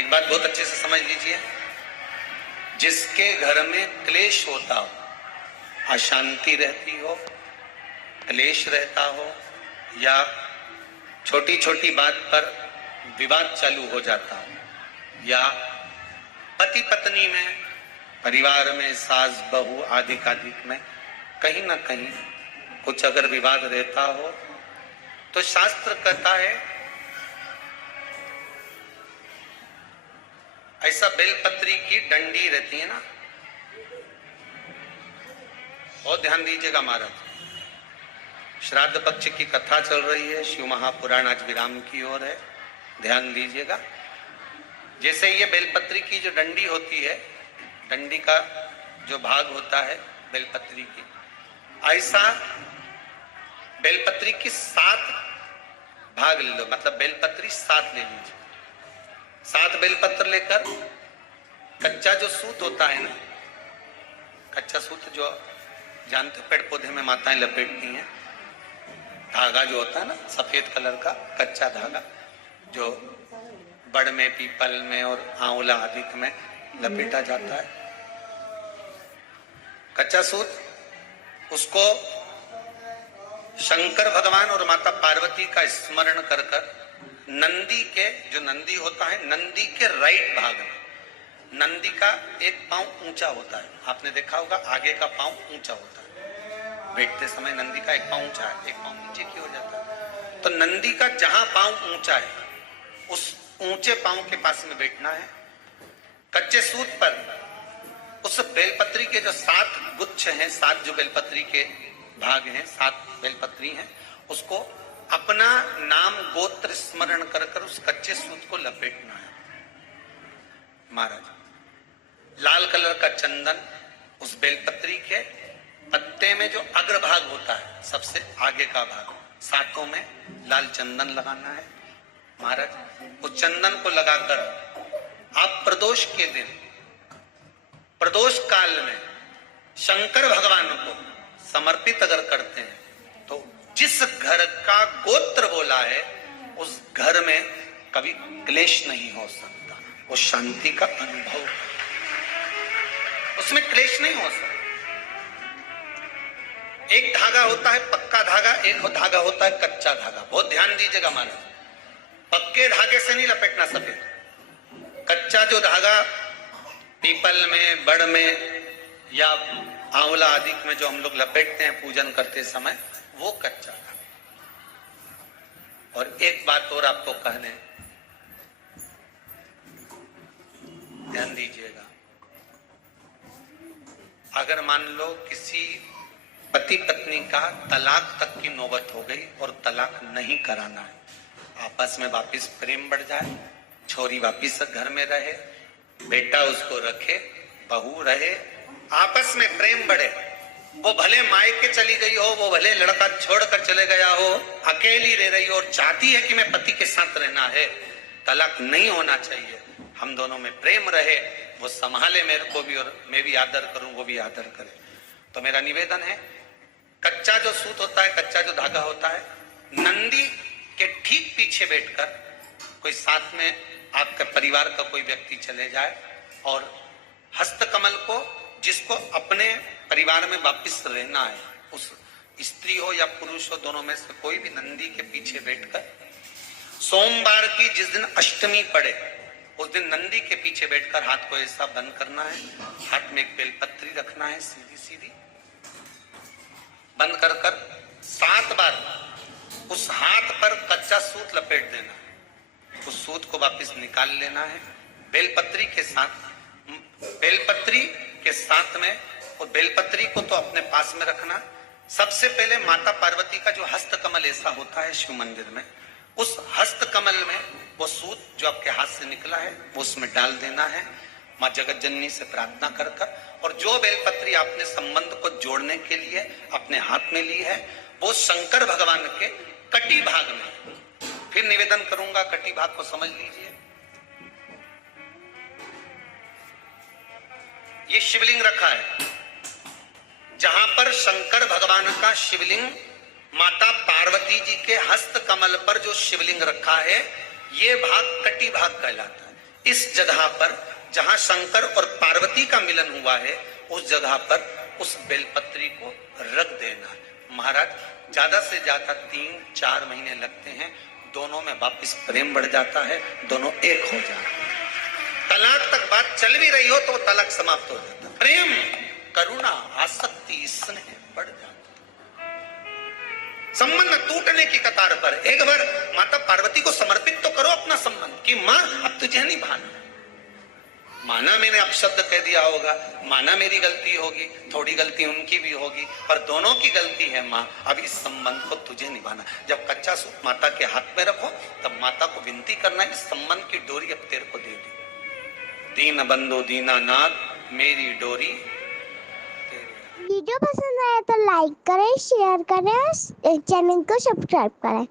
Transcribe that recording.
एक बात बहुत अच्छे से समझ लीजिए, जिसके घर में क्लेश होता हो, अशांति रहती हो, क्लेश रहता हो, या छोटी छोटी बात पर विवाद चालू हो जाता हो, या पति पत्नी में, परिवार में, सास बहू आदि में कहीं ना कहीं कुछ अगर विवाद रहता हो, तो शास्त्र कहता है ऐसा बेलपत्री की डंडी रहती है ना, बहुत ध्यान दीजिएगा महाराज। श्राद्ध पक्ष की कथा चल रही है, शिव महापुराण आज विराम की ओर है, ध्यान दीजिएगा। जैसे ये बेलपत्री की जो डंडी होती है, डंडी का जो भाग होता है बेलपत्री की, ऐसा बेलपत्री की 7 भाग ले लो, मतलब बेलपत्री 7 ले लीजिए। 7 बेलपत्र लेकर कच्चा जो सूत होता है ना, कच्चा सूत जो जानते पेड़ पौधे में माताएं लपेटती हैं, धागा जो होता है ना सफेद कलर का कच्चा धागा, जो बड़ में, पीपल में और आंवला आदि में लपेटा जाता है, कच्चा सूत, उसको शंकर भगवान और माता पार्वती का स्मरण कर कर नंदी के, जो नंदी होता है, नंदी के राइट भाग में, नंदी का एक पांव ऊंचा होता है, आपने देखा होगा आगे का पांव ऊंचा होता है, बैठते समय नंदी का एक पांव ऊंचा है, एक पांव नीचे की हो जाता है। तो नंदी का जहां पांव ऊंचा है, उस ऊंचे पांव के पास में बैठना है। कच्चे सूत पर उस बेलपत्री के जो 7 गुच्छ हैं, 7 जो बेलपत्री के भाग हैं, 7 बेलपत्री हैं, उसको अपना नाम गोत्र स्मरण कर कर उस कच्चे सूत को लपेटना है। महाराज लाल कलर का चंदन उस बेलपत्री के पत्ते में जो अग्रभाग होता है, सबसे आगे का भाग, 7 में लाल चंदन लगाना है। महाराज उस चंदन को लगाकर आप प्रदोष के दिन, प्रदोष काल में शंकर भगवान को समर्पित अगर करते हैं, तो जिस घर का गोत्र बोला है उस घर में कभी क्लेश नहीं हो सकता, वो शांति का अनुभव, उसमें क्लेश नहीं हो सकता। एक धागा होता है पक्का धागा, एक धागा होता है कच्चा धागा, बहुत ध्यान दीजिएगा महाराज। पक्के धागे से नहीं लपेटना सफेद, कच्चा जो धागा पीपल में, बड़ में या आंवला आदि में जो हम लोग लपेटते हैं पूजन करते समय, वो कच्चा धागा। और एक बात और आपको कहने, ध्यान दीजिएगा, अगर मान लो किसी पति पत्नी का तलाक तक की नौबत हो गई और तलाक नहीं कराना है, आपस में वापिस प्रेम बढ़ जाए, छोरी वापिस घर में रहे, बेटा उसको रखे, बहू रहे, आपस में प्रेम बढ़े, वो भले मायके चली गई हो, वो भले लड़का छोड़कर चले गया हो, अकेली रह रही हो और चाहती है कि मैं पति के साथ रहना है, तलाक नहीं होना चाहिए, हम दोनों में प्रेम रहे, वो संभाले मेरे को भी और मैं भी आदर करूं, वो भी आदर करे। तो मेरा निवेदन है, कच्चा जो सूत होता है, कच्चा जो धागा होता है, नंदी के ठीक पीछे बैठकर कोई साथ में आपके परिवार का कोई व्यक्ति चले जाए और हस्तकमल को, जिसको अपने परिवार में वापिस रहना है, उस स्त्री हो या पुरुष हो, दोनों में से कोई भी नंदी के पीछे बैठकर, सोमवार की जिस दिन अष्टमी पड़े उस दिन नंदी के पीछे बैठकर हाथ को ऐसा बंद करना है, हाथ में एक बेलपत्री रखना है, सीधी सीधी बंद कर कर 7 बार उस हाथ पर कच्चा सूत लपेट देना है, उस सूत को वापस निकाल लेना है बेलपत्री के साथ, बेलपत्री के साथ में, और बेलपत्री को तो अपने पास में रखना। सबसे पहले माता पार्वती का जो हस्तकमल ऐसा होता है शिव मंदिर में, उस हस्तकमल में वो सूत जो आपके हाथ से निकला है वो उसमें डाल देना है, माँ जगत जननी से प्रार्थना कर कर, और जो बेलपत्री आपने संबंध को जोड़ने के लिए अपने हाथ में ली है, वो शंकर भगवान के कटी भाग में, फिर निवेदन करूंगा, कटी भाग को समझ लीजिए। ये शिवलिंग रखा है, जहां पर शंकर भगवान का शिवलिंग, माता पार्वती जी के हस्त कमल पर जो शिवलिंग रखा है, ये भाग कटी भाग कहलाता है। इस जगह पर जहां शंकर और पार्वती का मिलन हुआ है, उस जगह पर उस बेलपत्री को रख देना। महाराज ज्यादा से ज्यादा 3-4 महीने लगते हैं, दोनों में वापस प्रेम बढ़ जाता है, दोनों एक हो जाते हैं। तलाक तक बात चल भी रही हो तो तलाक समाप्त हो जाता है। प्रेम, करुणा, आसक्ति, स्नेह बढ़ जाता है। संबंध टूटने की कतार पर एक बार माता पार्वती को समर्पित तो करो अपना संबंध कि मां अब तुझे नहीं भाना। माना मैंने अपशब्द कह दिया होगा, माना मेरी गलती होगी, थोड़ी गलती उनकी भी होगी, पर दोनों की गलती है माँ, अब इस संबंध को तुझे निभाना। जब कच्चा सूप माता के हाथ में रखो तब माता को विनती करना, इस संबंध की डोरी अब तेरे को दे दी। दीन बंधु दीनानाथ मेरी डोरी। वीडियो पसंद आया तो लाइक करें, शेयर करें और चैनल को सब्सक्राइब करें।